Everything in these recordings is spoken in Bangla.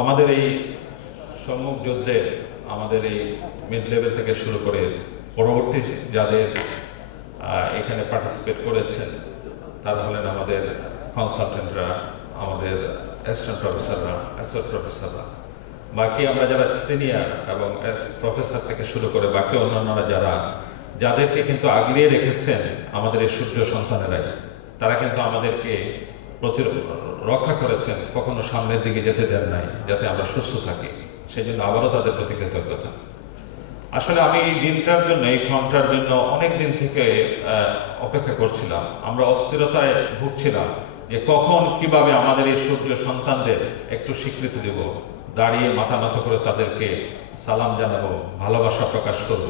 আমাদের এই সম্মুখ যুদ্ধে আমাদের এই মিড লেভেল থেকে শুরু করে পরবর্তী যাদের এখানে পার্টিসিপেট করেছেন তারা হলেন আমাদের কনসালটেন্টরা, আমাদের অ্যাসিস্ট্যান্ট প্রফেসররা, অ্যাসোসিয়েট প্রফেসররা, বাকি আমরা যারা সিনিয়র এবং প্রফেসর থেকে শুরু করে বাকি অন্যান্যরা যাদেরকে কিন্তু আগলিয়ে রেখেছেন আমাদের এই সূর্য সন্তানেরাই, তারা কিন্তু আমাদেরকে রক্ষা করেছেন, কখনো সামনের দিকে যেতে দেন নাই যাতে আমরা সুস্থ থাকি। সেই জন্য আবারও তাদের প্রতি কৃতজ্ঞতা। আসলে আমি এই দিনটার জন্য, এই ক্ষণটার জন্য অনেক দিন থেকে অপেক্ষা করছিলাম। আমরা অস্থিরতায় ভুগছিলাম যে কখন কিভাবে আমাদের এই সূর্য সন্তানদের একটু স্বীকৃতি দেব, দাঁড়িয়ে মাথা নত করে তাদেরকে সালাম জানাবো, ভালোবাসা প্রকাশ করব।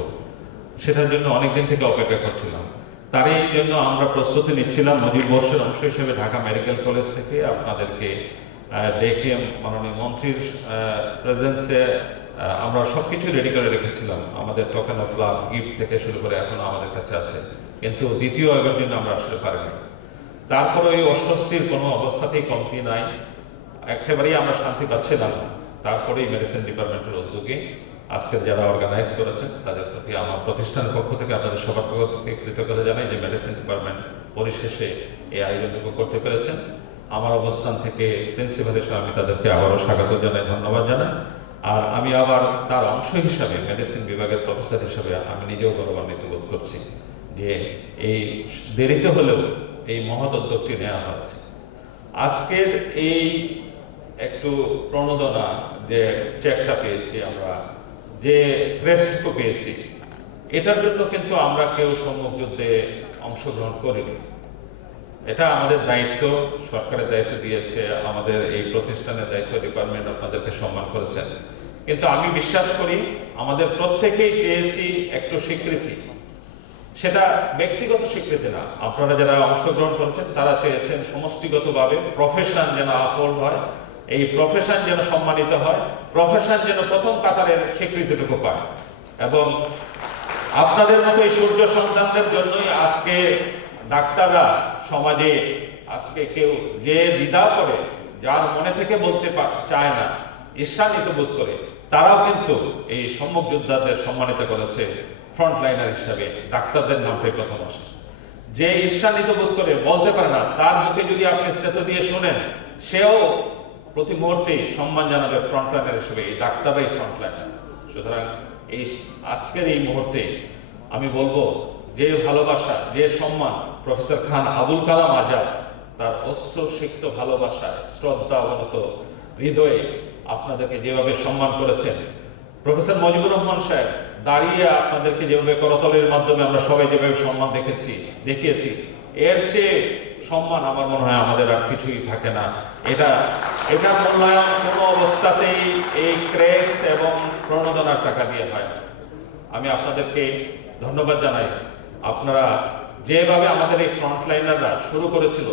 সেটার জন্য অনেকদিন থেকে অপেক্ষা করছিলাম। তারই জন্য আমরা প্রস্তুতি নিচ্ছিলাম। মুজিব বর্ষের অংশ হিসেবে ঢাকা মেডিকেল কলেজ থেকে আপনাদেরকে ডেকে মাননীয় মন্ত্রীর প্রেজেন্সে আমরা সবকিছু রেডি করে রেখেছিলাম। আমাদের টোকেন অফ লাভ, গিফট থেকে শুরু করে এখনো আমাদের কাছে আছে, কিন্তু দ্বিতীয় এবার জন্য আমরা আসলে পারিনি। তারপরে এই অস্বস্তির কোনো অবস্থাতেই কমতি নাই, একেবারেই আমরা শান্তি পাচ্ছিলাম। তারপরেই মেডিসিন ডিপার্টমেন্টের উদ্যোগে আজকে যারা অর্গানাইজ করেছেন তাদের প্রতি আমার প্রতিষ্ঠানের পক্ষ থেকে আপনাদের সবার পক্ষ থেকে কৃতজ্ঞতা জানাই যে মেডিসিন ডিপার্টমেন্ট পরিশেষে এই আয়োজনটুকু করতে পেরেছেন। আমার অবস্থান থেকে প্রিন্সিপাল হিসেবে আমি তাদেরকে আবারও স্বাগত জানাই, ধন্যবাদ জানাই। আর আমি আবার তার অংশ হিসাবে মেডিসিন বিভাগের প্রফেসর হিসাবে আমি নিজেও গৌরবান্বিত বোধ করছি যে এই দেরিতে হলেও এই মহৎ উদ্যোগটি নেওয়া হচ্ছে। আজকের এই একটু প্রণোদনা যে চেকটা পেয়েছি আমরা, যে ক্রেস্টও পেয়েছি, এটার জন্য কিন্তু আমরা কেউ সম্মুখ যুদ্ধে অংশগ্রহণ করিনি। এটা আমাদের দায়িত্ব, সরকারের দায়িত্ব দিয়েছে, আমাদের এই প্রতিষ্ঠানের দায়িত্ব, ডিপার্টমেন্ট আপনাদেরকে সম্মান করেছেন। কিন্তু আমি বিশ্বাস করি আমাদের প্রত্যেকেই চেয়েছি একটু স্বীকৃতি, সেটা ব্যক্তিগত স্বীকৃতি না। আপনারা যারা অংশগ্রহণ করেছেন তারা চেয়েছেন সমষ্টিগতভাবে প্রফেশন যেন আপহোল্ড হয়, এই প্রফেশন যেন সম্মানিত হয়, প্রফেশন যেন প্রথম কাতারের স্বীকৃতিটুকু পায়। এবং আপনাদের মতো এই সূর্য সন্তানদের জন্যই আজকে ডাক্তাররা সমাজে আজকে কেউ যে দ্বিধা করে, যার মনে থেকে বলতে চায় না, ঈর্ষান্বিত বোধ করে, তারাও কিন্তু এই সম্মুখ যোদ্ধাদের সম্মানিত করেছে ফ্রন্টলাইনার হিসাবে। ডাক্তারদের নামটাই প্রথম আসে। যে ঈর্ষান্বিত বোধ করে বলতে পারে না, তার মুখে যদি আপনি স্থিত দিয়ে শোনেন, সেও প্রতি মুহূর্তে সম্মান জানাবে ফ্রন্টলাইনার হিসেবে, এই ডাক্তাররাই ফ্রন্টলাইনার। সুতরাং এই আজকের এই মুহূর্তে আমি বলবো যে ভালোবাসা, যে সম্মান প্রফেসর খান আবুল কালাম আজাদ তার অস্ত্র সিক্ত ভালোবাসায়, শ্রদ্ধা অবনত হৃদয়ে আপনাদেরকে যেভাবে সম্মান করেছেন, প্রফেসর মুজিবুর রহমান সাহেব দাঁড়িয়ে আপনাদেরকে যেভাবে করতলের মাধ্যমে আমরা সবাই যেভাবে সম্মান দেখিয়েছি, এর চেয়ে সম্মান আমার মনে হয় আমাদের আর কিছুই থাকে না। এটা মূল্যায়ন কোনো অবস্থাতেই এই ক্রেস্ট এবং প্রণোদনার টাকা দিয়ে হয় না। আমি আপনাদেরকে ধন্যবাদ জানাই। আপনারা যেভাবে আমাদের এই ফ্রন্টলাইনাররা শুরু করেছিল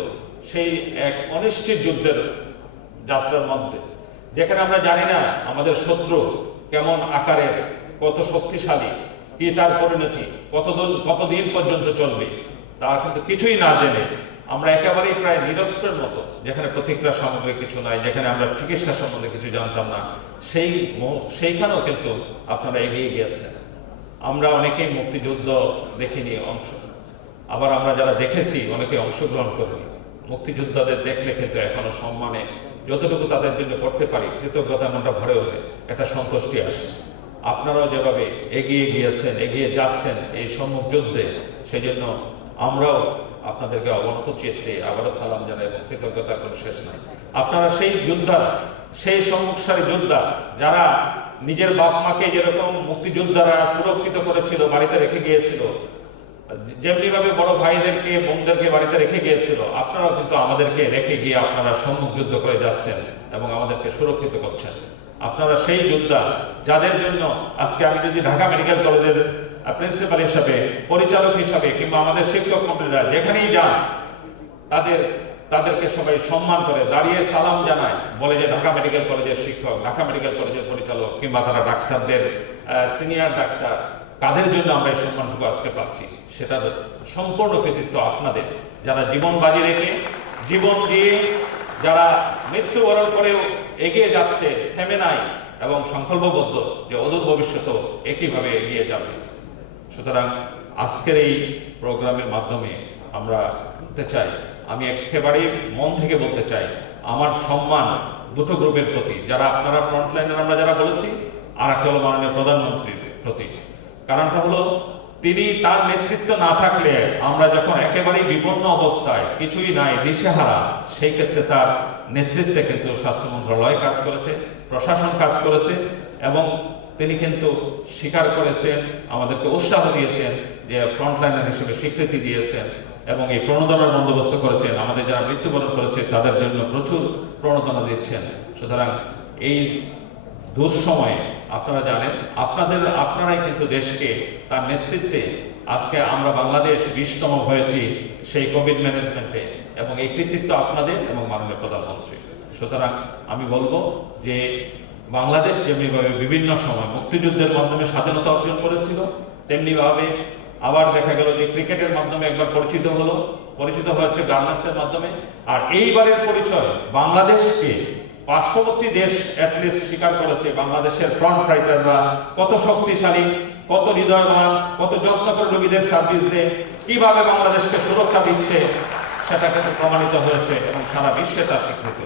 সেই এক অনিশ্চিত যুদ্ধের যাত্রার মধ্যে, যেখানে আমরা জানি না আমাদের শত্রু কেমন আকারের, কত শক্তিশালী, কি তার পরিণতি কতদিন পর্যন্ত চলবে, তার কিন্তু কিছুই না জেনে আমরা একেবারেই প্রায় নিরস্ত্রের মতো, যেখানে প্রতিক্রিয়া সামগ্রী কিছু নাই, যেখানে আমরা চিকিৎসা সম্বন্ধে কিছু জানতাম না, সেইখানেও কিন্তু আপনারা এগিয়ে গিয়েছেন। আমরা অনেকেই মুক্তিযুদ্ধ দেখিনি অংশ, আবার আমরা যারা দেখেছি অনেকে অংশগ্রহণ করিনি। মুক্তিযোদ্ধাদের দেখলে কিন্তু এখনো সম্মানে যতটুকু তাদের জন্য করতে পারি, কৃতজ্ঞতা মনটা ভরে ওঠে, একটা সন্তুষ্টি আসে। আপনারাও যেভাবে এগিয়ে গিয়েছেন, এগিয়ে যাচ্ছেন এই সম্মুখ যুদ্ধে, সেই জন্য আমরাও আপনাদেরকে অবনত চিত্তে আবারও সালাম জানাই এবং কৃতজ্ঞতার কোনো শেষ নাই। আপনারা সেই যোদ্ধা, সেই সম্মুখসারী যোদ্ধা, যারা নিজের বাপ মাকে যেরকম মুক্তিযোদ্ধারা সুরক্ষিত করেছিল, বাড়িতে রেখে গিয়েছিল, যেমনি ভাবে বড় ভাইদেরকে বোনদেরকে বাড়িতে রেখে গিয়েছিল, আপনারাও কিন্তু আমাদেরকে রেখে গিয়ে আপনারা সম্মুখ যুদ্ধ করে যাচ্ছেন এবং আমাদেরকে সুরক্ষিত করছেন। আপনারা সেই যোদ্ধা যাদের জন্য আজকে আমি যদি ঢাকা মেডিকেল কলেজের প্রিন্সিপাল হিসাবে, পরিচালক হিসাবে, কিংবা আমাদের শিক্ষক মন্ত্রীরা যেখানেই যান, তাদেরকে সবাই সম্মান করে দাঁড়িয়ে সালাম জানায়, বলে যে ঢাকা মেডিকেল কলেজের শিক্ষক, ঢাকা মেডিকেল কলেজের পরিচালক, কিংবা তারা ডাক্তারদের সিনিয়র ডাক্তার, কাদের জন্য আমরা এই সম্মানটুকু আজকে পাচ্ছি, সেটার সম্পূর্ণ কৃতিত্ব আপনাদের, যারা জীবন বাজি রেখে জীবন দিয়ে যারা মৃত্যুবরণ করেও এগিয়ে যাচ্ছে, থেমে নাই এবং সংকল্পবদ্ধ যে অদূর ভবিষ্যতেও একইভাবে এগিয়ে যাবে। সুতরাং আজকের এই প্রোগ্রামের মাধ্যমে আমরা বলতে চাই, আমি একেবারেই মন থেকে বলতে চাই, আমার সম্মান দুটো গ্রুপের প্রতি, যারা আপনারা ফ্রন্টলাইনের আমরা যারা বলেছি, আর একটা হলো মাননীয় প্রধানমন্ত্রীর প্রতি। কারণটা হলো তিনি তার নেতৃত্ব না থাকলে আমরা যখন একেবারেই বিপন্ন অবস্থায়, কিছুই নাই, দিশেহারা, সেই ক্ষেত্রে তার নেতৃত্বে কিন্তু স্বাস্থ্য মন্ত্রণালয় কাজ করেছে, প্রশাসন কাজ করেছে এবং তিনি কিন্তু স্বীকার করেছেন, আমাদেরকে উৎসাহ দিয়েছেন, যে ফ্রন্টলাইনার হিসেবে স্বীকৃতি দিয়েছেন এবং এই প্রণোদনার বন্দোবস্ত করেছেন। আমাদের যারা মৃত্যুবরণ করেছে তাদের জন্য প্রচুর প্রণোদনা দিচ্ছেন। সুতরাং এই দুঃসময়ে আপনারা জানেন, আপনারাই কিন্তু দেশকে তার নেতৃত্বে আজকে আমরা বাংলাদেশ 20তম হয়েছি সেই কোভিড ম্যানেজমেন্টে, এবং এই কৃতিত্ব আপনাদের এবং মাননীয় প্রধানমন্ত্রী। সুতরাং আমি বলবো যে বাংলাদেশ যেমনিভাবে বিভিন্ন সময় মুক্তিযুদ্ধের মাধ্যমে স্বাধীনতা অর্জন করেছিল, তেমনিভাবে আবার দেখা গেল যে ক্রিকেটের মাধ্যমে একবার পরিচিত হয়েছে গার্মেন্টসের মাধ্যমে, আর এইবারের পরিচয় বাংলাদেশকে পার্শ্ববর্তী দেশ অ্যাটলিস্ট স্বীকার করেছে। বাংলাদেশের ফ্রন্ট ফাইটাররা কত শক্তিশালী, কত হৃদয়বান, কত যত্ন করে রোগীদের সার্ভিস দেয়, কিভাবে বাংলাদেশকে সুরক্ষা দিচ্ছে, সেটা কিন্তু প্রমাণিত হয়েছে এবং সারা বিশ্বে তার স্বীকৃতি।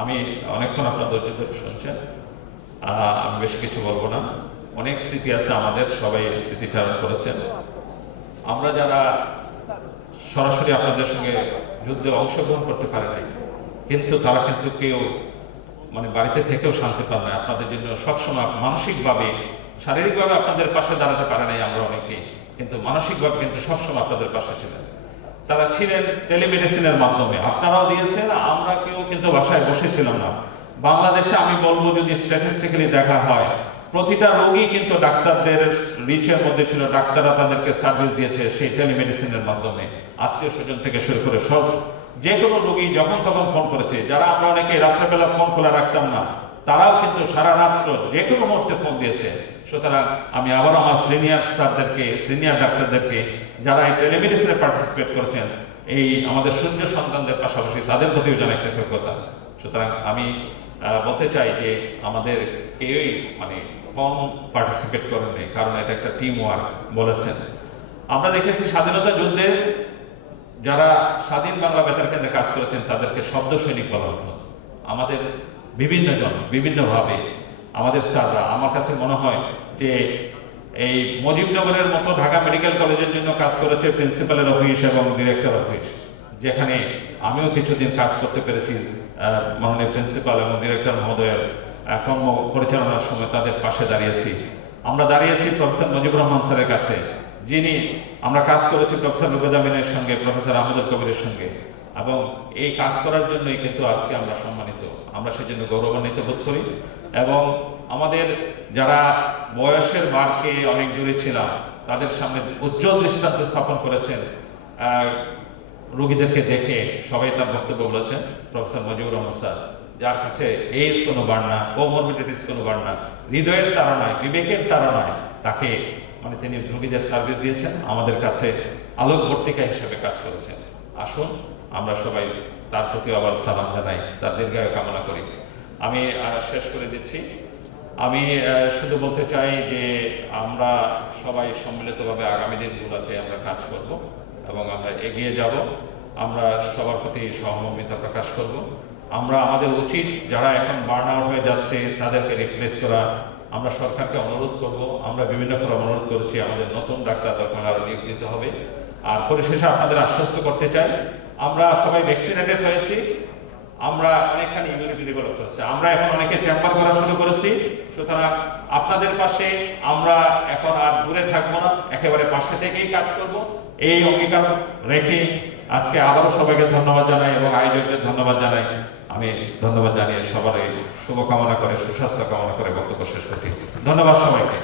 আমি অনেকক্ষণ আপনার ধৈর্য ধরে শুনছেন, আমি বেশি কিছু বলবো না। অনেক স্মৃতি আছে আমাদের, সবাই স্মৃতিটা করেছেন। আমরা যারা সরাসরি আপনাদের সঙ্গে যুদ্ধে অংশগ্রহণ করতে পারে নাই, কিন্তু তারা কিন্তু কেউ বাড়িতে থেকেও শান্তি পান না। আপনাদের জন্য সবসময় মানসিকভাবে, শারীরিকভাবে আপনাদের পাশে দাঁড়াতে পারে নাই আমরা অনেকেই, কিন্তু মানসিকভাবে কিন্তু সবসময় আপনাদের পাশে ছিলেন। তারা ছিলেন টেলিমেডিসিনের মাধ্যমে, আপনারাও দিয়েছেন, আমরা কেউ কিন্তু বাসায় বসেছিলাম না। বাংলাদেশে আমি বলবো যদি স্ট্যাটিস্টিক্যালি দেখা হয়, প্রতিটা রোগী কিন্তু ডাক্তারদের রিচের মধ্যে ছিল, ডাক্তাররা তাদেরকে সার্ভিস দিয়েছে সেই টেলিমেডিসিনের মাধ্যমে। আত্মীয় স্বজন থেকে শুরু করে সব, যে কোনো রোগী যখন তখন ফোন করেছে। যারা আমরা অনেকে রাত্রেবেলা ফোন খোলা রাখতাম না, তারাও কিন্তু সারা রাত্র যে কোনো মুহূর্তে ফোন দিয়েছে। সুতরাং আমি আবার আমার সিনিয়র স্টাফদেরকে, সিনিয়র ডাক্তারদেরকে যারা এই টেলিমেডিসিনে পার্টিসিপেট করেছেন, এই আমাদের শূন্য সন্তানদের পাশাপাশি তাদের প্রতিও জানাই কৃতজ্ঞতা। সুতরাং আমি বলতে চাই যে আমাদের কেউই কম পার্টিসিপেট করেননি, কারণ এটা একটা টিম ওয়ার্ক বলেছেন। আমরা দেখেছি স্বাধীনতা যুদ্ধে যারা স্বাধীন বাংলা বেতার কেন্দ্রে কাজ করেছেন তাদেরকে শব্দ সৈনিক বলা হতো। আমাদের বিভিন্নভাবে আমাদের স্যাররা, আমার কাছে মনে হয় যে এই মুজিবনগরের মতো ঢাকা মেডিকেল কলেজের জন্য কাজ করেছে প্রিন্সিপালের অফিস এবং ডিরেক্টর অফিস, যেখানে আমিও কিছুদিন কাজ করতে পেরেছি। মাননীয় প্রিন্সিপাল এবং ডিরেক্টর মহোদয়ের কর্ম পরিচালনার সময় তাদের পাশে দাঁড়িয়েছি। আমরা দাঁড়িয়েছি প্রফেসর মুজিবুর রহমান স্যারের কাছে, যিনি আমরা কাজ করেছি প্রফেসর রুবেদ আমিনের সঙ্গে, প্রফেসর আহমদুল কবিরের সঙ্গে, এবং এই কাজ করার জন্যই কিন্তু আজকে আমরা সম্মানিত। আমরা সেজন্য গৌরবান্বিত বোধ করি এবং আমাদের যারা বয়সের বারকে অনেক দূরে ছিলাম তাদের সামনে উজ্জ্বল দৃষ্টান্ত স্থাপন করেছেন। রোগীদেরকে দেখে সবাই তার বক্তব্য বলেছেন। প্রফেসর মুজিবুর রহমান স্যার, যার কাছে এইজ কোনো বার না, কোমরবিডিটিস কোনো বার না, হৃদয়ের তাড়নায়, বিবেকের তাড়নায় তাকে তিনি রোগীদের সার্ভিস দিয়েছেন, আমাদের কাছে আলোকবর্তিকা হিসেবে কাজ করেছেন। আসুন আমরা সবাই তার প্রতি আবার সালাম জানাই, তার দীর্ঘায়ু কামনা করি। আমি শেষ করে দিচ্ছি। আমি শুধু বলতে চাই যে আমরা সবাই সম্মিলিতভাবে আগামী দিনগুলোতে আমরা কাজ করব এবং আমরা এগিয়ে যাব। আমরা সবার প্রতি সহমর্মিতা প্রকাশ করব। আমাদের উচিত যারা এখন বার্ন আউট হয়ে যাচ্ছে তাদেরকে রিপ্লেস করা। আমরা সরকারকে অনুরোধ করব, আমরা বিভিন্ন ফোরাম অনুরোধ করেছি, আমাদের নতুন ডাক্তার দরকার আরো নিয়োগ দিতে হবে। আর পরিশেষে আপনাদের আশ্বস্ত করতে চাই, আমরা সবাই ভ্যাকসিনেটেড হয়েছি, আমরা অনেকখানি ইমিউনিটি ডেভেলপ করেছি, আমরা এখন অনেকে চেম্বার করা শুরু করেছি। সুতরাং আপনাদের পাশে আমরা এখন আর দূরে থাকবো না, একেবারে পাশে থেকেই কাজ করব। এই অঙ্গীকার রেখে আজকে আবারও সবাইকে ধন্যবাদ জানাই এবং আয়োজকদের ধন্যবাদ জানাই। আমি ধন্যবাদ জানিয়ে সবার শুভকামনা করে, সুস্বাস্থ্য কামনা করে বক্তব্য শেষ করছি। ধন্যবাদ সবাইকে।